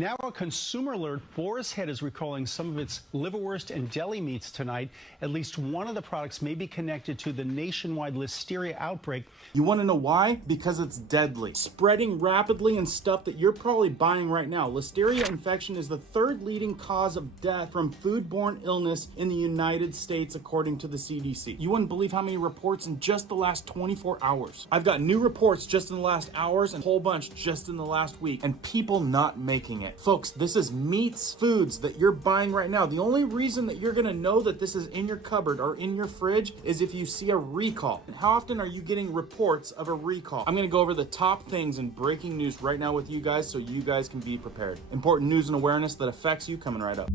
Now a consumer alert. Boar's Head is recalling some of its liverwurst and deli meats tonight. At least one of the products may be connected to the nationwide Listeria outbreak. You want to know why? Because it's deadly, spreading rapidly in stuff that you're probably buying right now. Listeria infection is the third leading cause of death from foodborne illness in the United States, according to the CDC. You wouldn't believe how many reports in just the last 24 hours. I've got new reports just in the last hours and a whole bunch just in the last week, and people not making it. Folks, this is meats, foods that you're buying right now. The only reason that you're gonna know that this is in your cupboard or in your fridge is if you see a recall. And how often are you getting reports of a recall? I'm gonna go over the top things in breaking news right now with you guys so you guys can be prepared. Important news and awareness that affects you coming right up.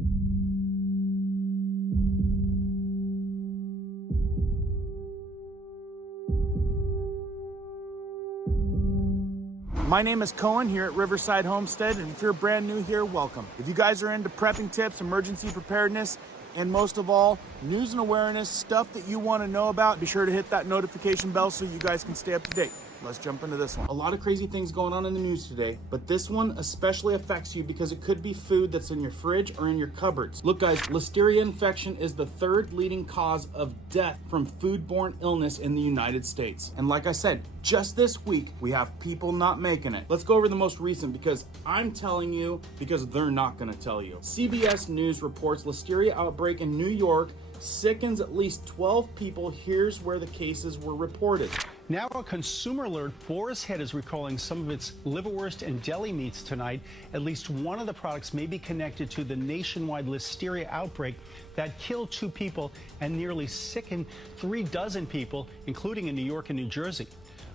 My name is Cohen here at Riverside Homestead, and if you're brand new here, welcome. If you guys are into prepping tips, emergency preparedness, and most of all, news and awareness, stuff that you want to know about, be sure to hit that notification bell so you guys can stay up to date. Let's jump into this one. A lot of crazy things going on in the news today, but this one especially affects you because it could be food that's in your fridge or in your cupboards. Look guys, Listeria infection is the third leading cause of death from foodborne illness in the United States. And like I said, just this week, we have people not making it. Let's go over the most recent because I'm telling you because they're not gonna tell you. CBS News reports Listeria outbreak in New York sickens at least 12 people. Here's where the cases were reported. Now a consumer alert. Boar's Head is recalling some of its liverwurst and deli meats tonight. At least one of the products may be connected to the nationwide Listeria outbreak that killed 2 people and nearly sickened 3 dozen people, including in New York and New Jersey.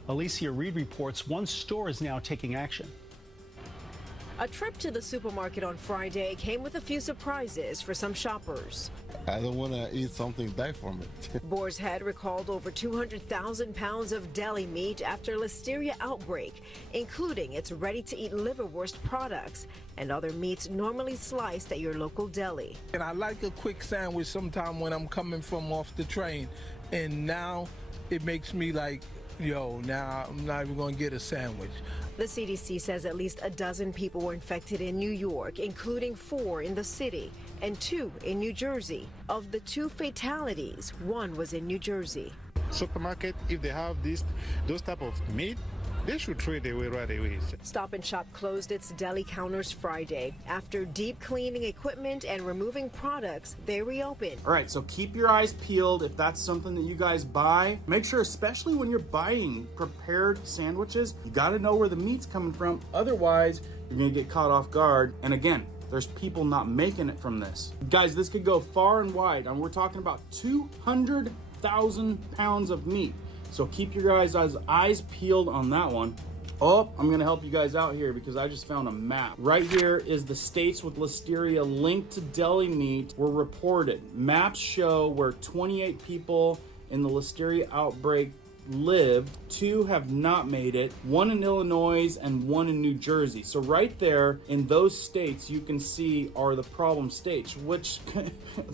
Alicia Reed reports one store is now taking action. A trip to the supermarket on Friday came with a few surprises for some shoppers. I don't want to eat something, die from it. Boar's Head recalled over 200,000 pounds of deli meat after Listeria outbreak, including its ready-to-eat liverwurst products and other meats normally sliced at your local deli. And I like a quick sandwich sometime when I'm coming from off the train, and now it makes me like, yo, now I'm not even going to get a sandwich. The CDC says at least a dozen people were infected in New York, including 4 in the city and 2 in New Jersey. Of the 2 fatalities, 1 was in New Jersey. Supermarket, if they have those type of meat, they should throw it away right away. Stop and Shop closed its deli counters Friday. After deep cleaning equipment and removing products, they reopened. All right, so keep your eyes peeled if that's something that you guys buy. Make sure, especially when you're buying prepared sandwiches, you gotta know where the meat's coming from. Otherwise, you're gonna get caught off guard. And again, there's people not making it from this. Guys, this could go far and wide. And we're talking about 200,000 pounds of meat. So keep your guys' eyes peeled on that one. Oh, I'm gonna help you guys out here because I just found a map. Right here is the states with Listeria linked to deli meat were reported. Maps show where 28 people in the Listeria outbreak lived, 2 have not made it, 1 in Illinois and 1 in New Jersey. So right there in those states you can see are the problem states, which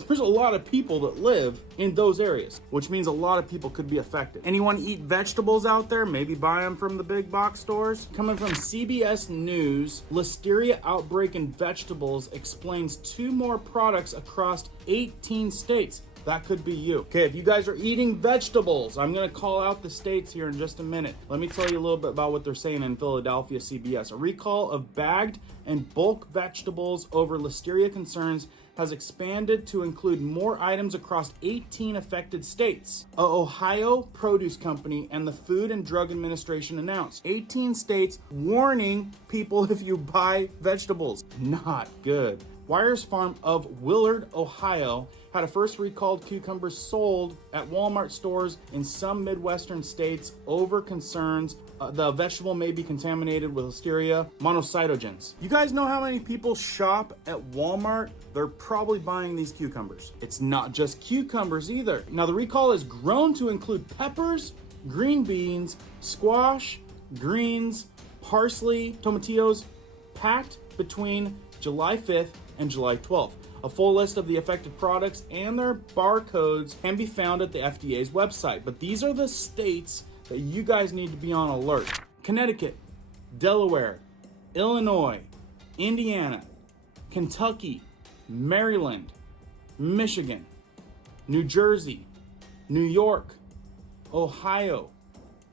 there's a lot of people that live in those areas, which means a lot of people could be affected. Anyone eat vegetables out there? Maybe buy them from the big box stores. Coming from CBS News, Listeria outbreak in vegetables explains 2 more products across 18 states. That could be you. Okay, if you guys are eating vegetables, I'm gonna call out the states here in just a minute. Let me tell you a little bit about what they're saying in Philadelphia CBS. A recall of bagged and bulk vegetables over Listeria concerns has expanded to include more items across 18 affected states. A Ohio produce company and the Food and Drug Administration announced 18 states warning people if you buy vegetables. Not good. WIS Farm of Willard, Ohio, had a first recalled cucumbers sold at Walmart stores in some Midwestern states over concerns the vegetable may be contaminated with Listeria monocytogenes. You guys know how many people shop at Walmart? They're probably buying these cucumbers. It's not just cucumbers either. Now the recall is grown to include peppers, green beans, squash, greens, parsley, tomatillos, packed between July 5th and July 12th. A full list of the affected products and their barcodes can be found at the FDA's website. But these are the states that you guys need to be on alert. Connecticut, Delaware, Illinois, Indiana, Kentucky, Maryland, Michigan, New Jersey, New York, Ohio,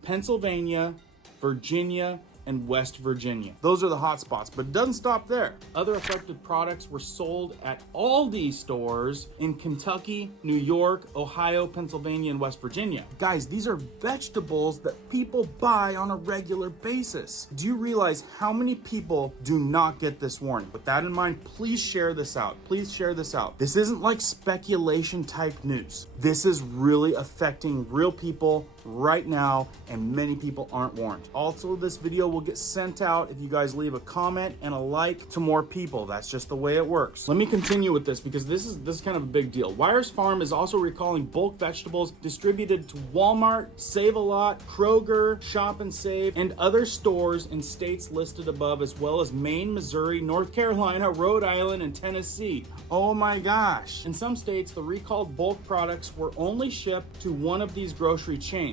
Pennsylvania, Virginia, and West Virginia. Those are the hot spots, but it doesn't stop there. Other affected products were sold at Aldi stores in Kentucky, New York, Ohio, Pennsylvania, and West Virginia. Guys, these are vegetables that people buy on a regular basis. Do you realize how many people do not get this warning? With that in mind, please share this out. Please share this out. This isn't like speculation type news. This is really affecting real people right now, and many people aren't warned. Also, this video will get sent out if you guys leave a comment and a like to more people. That's just the way it works. Let me continue with this because this is kind of a big deal. WIS Farm is also recalling bulk vegetables distributed to Walmart, Save-A-Lot, Kroger, Shop and Save, and other stores in states listed above, as well as Maine, Missouri, North Carolina, Rhode Island, and Tennessee. Oh my gosh. In some states, the recalled bulk products were only shipped to one of these grocery chains.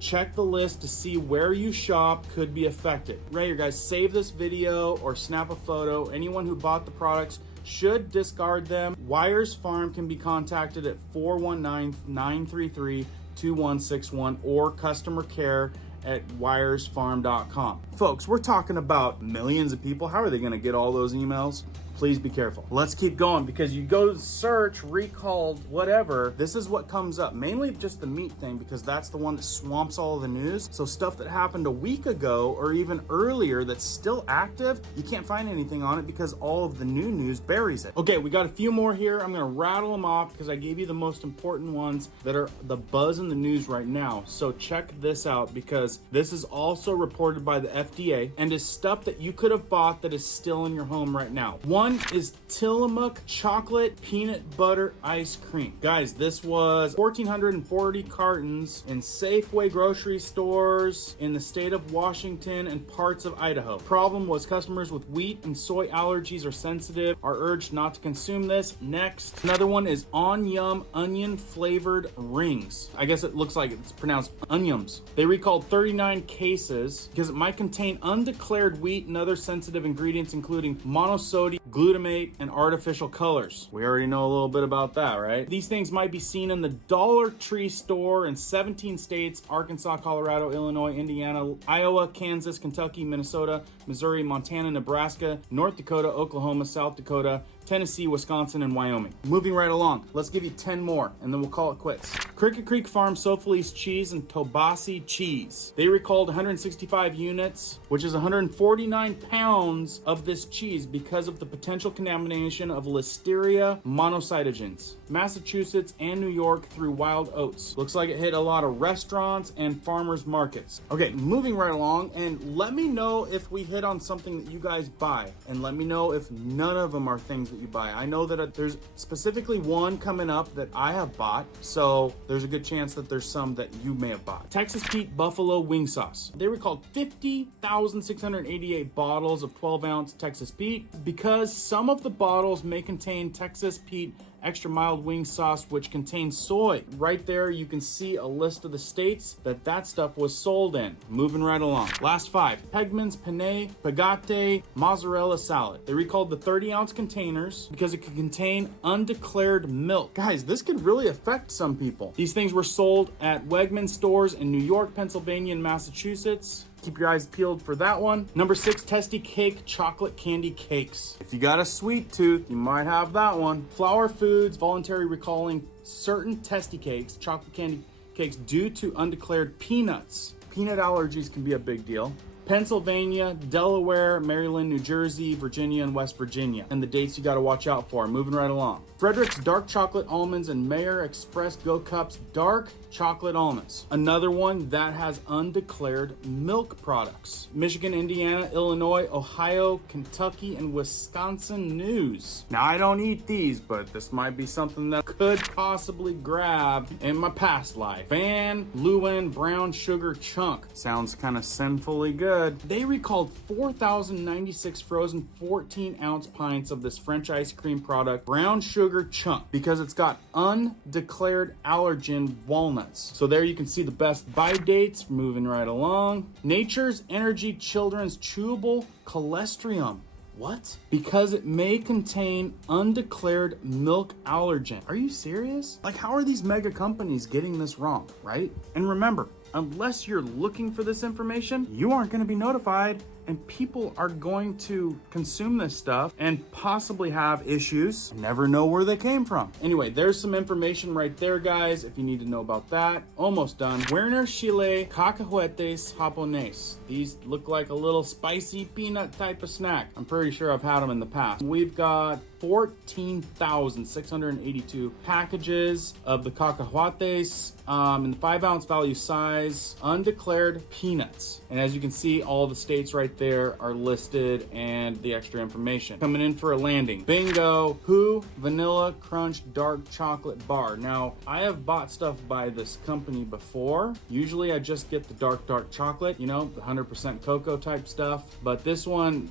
Check the list to see where you shop could be affected. Right here, guys, save this video or snap a photo. Anyone who bought the products should discard them. WIS Farm can be contacted at 419-933-2161 or customer care at wisfarm.com. Folks, we're talking about millions of people. How are they going to get all those emails? Please be careful. Let's keep going because you go search recalled whatever. This is what comes up. Mainly just the meat thing because that's the one that swamps all of the news. So stuff that happened a week ago or even earlier that's still active, you can't find anything on it because all of the new news buries it. Okay, we got a few more here. I'm gonna rattle them off because I gave you the most important ones that are the buzz in the news right now. So check this out because this is also reported by the FDA and is stuff that you could have bought that is still in your home right now. One is Tilak chocolate peanut butter ice cream. Guys, this was 1,440 cartons in Safeway grocery stores in the state of Washington and parts of Idaho. Problem was customers with wheat and soy allergies or sensitive are urged not to consume this. Next, another one is onion flavored rings. I guess it looks like it's pronounced onions. They recalled 39 cases because it might contain undeclared wheat and other sensitive ingredients including monosodium, glutamate, and artificial colors. We already know a little bit about that, right? These things might be seen in the Dollar Tree store in 17 states: Arkansas, Colorado, Illinois, Indiana, Iowa, Kansas, Kentucky, Minnesota, Missouri, Montana, Nebraska, North Dakota, Oklahoma, South Dakota, Tennessee, Wisconsin, and Wyoming. Moving right along, let's give you 10 more and then we'll call it quits. Cricket Creek Farm Sofalese cheese and Tobasi cheese. They recalled 165 units, which is 149 pounds of this cheese because of the potential contamination of Listeria monocytogenes. Massachusetts and New York through wild oats. Looks like it hit a lot of restaurants and farmers markets. Okay, moving right along, and let me know if we hit on something that you guys buy, and let me know if none of them are things that you buy. I know that there's specifically one coming up that I have bought, so there's a good chance that there's some that you may have bought. Texas Pete Buffalo Wing Sauce. They recalled 50,688 bottles of 12-ounce Texas Pete because some of the bottles may contain Texas Pete extra mild wing sauce, which contains soy. Right there, you can see a list of the states that stuff was sold in. Moving right along. Last 5. Wegmans Penne Pagate mozzarella salad. They recalled the 30-ounce containers because it could contain undeclared milk. Guys, this could really affect some people. These things were sold at Wegmans stores in New York, Pennsylvania, and Massachusetts. Keep your eyes peeled for that one. Number 6, Testy Cake chocolate candy cakes. If you got a sweet tooth, you might have that one. Flower Foods voluntary recalling certain Testy Cakes, chocolate candy cakes, due to undeclared peanuts. Peanut allergies can be a big deal. Pennsylvania, Delaware, Maryland, New Jersey, Virginia, and West Virginia. And the dates you got to watch out for. Moving right along. Fredericks dark chocolate almonds and Mayer Express Go Cups dark chocolate almonds. Another one that has undeclared milk products. Michigan, Indiana, Illinois, Ohio, Kentucky, and Wisconsin news. Now, I don't eat these, but this might be something that could possibly grab in my past life. Van Leeuwen brown sugar chunk. Sounds kind of sinfully good. They recalled 4,096 frozen 14-ounce pints of this French ice cream product, brown sugar chunk, because it's got undeclared allergen walnuts. So there you can see the best buy dates. Moving right along. Nature's Energy Children's Chewable Cholesterol. What? Because it may contain undeclared milk allergen. Are you serious? Like, how are these mega companies getting this wrong, right? And remember, unless you're looking for this information, you aren't going to be notified, and people are going to consume this stuff and possibly have issues and never know where they came from. Anyway, there's some information right there, guys, if you need to know about that. Almost done. Werner Chilekakaes japonés. These look like a little spicy peanut type of snack. I'm pretty sure I've had them in the past. We've got 14,682 packages of the cacahuates in the 5-ounce value size, undeclared peanuts. And as you can see, all the states right there are listed and the extra information. Coming in for a landing. Bingo, Who Vanilla Crunch Dark Chocolate Bar. Now, I have bought stuff by this company before. Usually I just get the dark chocolate, you know, the 100% cocoa type stuff. But this one,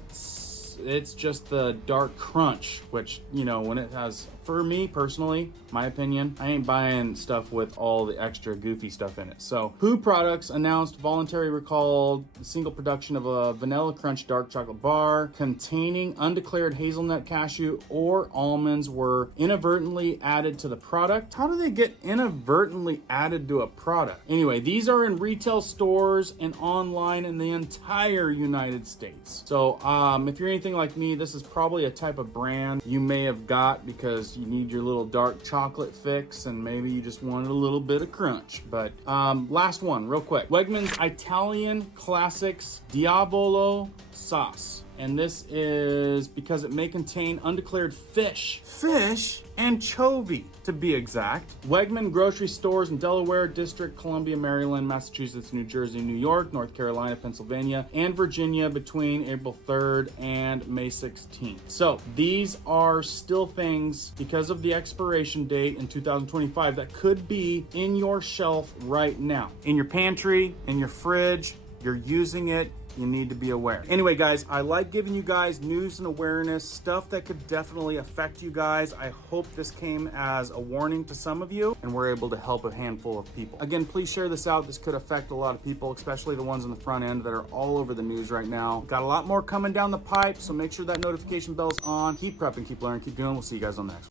it's just the dark crunch, which, you know, when it has, for me personally, my opinion, I ain't buying stuff with all the extra goofy stuff in it. So, Who Products announced voluntary recall single production of a Vanilla Crunch dark chocolate bar containing undeclared hazelnut, cashew, or almonds were inadvertently added to the product. How do they get inadvertently added to a product? Anyway, these are in retail stores and online in the entire United States. So, if you're anything like me, this is probably a type of brand you may have got because you need your little dark chocolate fix and maybe you just wanted a little bit of crunch. But last one real quick. Wegmans Italian Classics Diavolo Sauce. And this is because it may contain undeclared fish anchovy to be exact. Wegman grocery stores in Delaware District, Columbia, Maryland, Massachusetts, New Jersey, New York, North Carolina, Pennsylvania, and Virginia between April 3rd and May 16th. So these are still things because of the expiration date in 2025 that could be in your shelf right now. In your pantry, in your fridge, you're using it. You need to be aware. Anyway, guys, I like giving you guys news and awareness, stuff that could definitely affect you guys. I hope this came as a warning to some of you and we're able to help a handful of people. Again, please share this out. This could affect a lot of people, especially the ones on the front end that are all over the news right now. Got a lot more coming down the pipe, so make sure that notification bell's on. Keep prepping, keep learning, keep doing. We'll see you guys on the next one.